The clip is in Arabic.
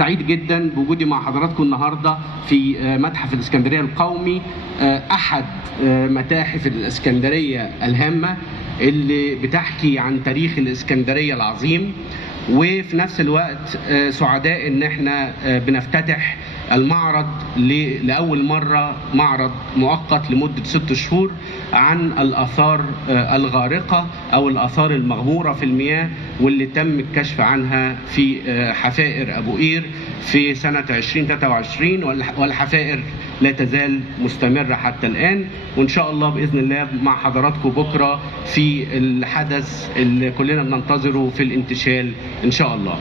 سعيد جدا بوجودي مع حضراتكم النهارده في متحف الإسكندرية القومي، أحد متاحف الإسكندرية الهامة اللي بتحكي عن تاريخ الإسكندرية العظيم. وفي نفس الوقت سعداء ان احنا بنفتتح المعرض لأول مرة، معرض مؤقت لمدة 6 شهور عن الآثار الغارقة أو الآثار المغمورة في المياه، واللي تم الكشف عنها في حفائر أبو قير في سنة 2023، والحفائر لا تزال مستمرة حتى الآن. وإن شاء الله بإذن الله مع حضراتكم بكرة في الحدث اللي كلنا بننتظره في الانتشال إن شاء الله.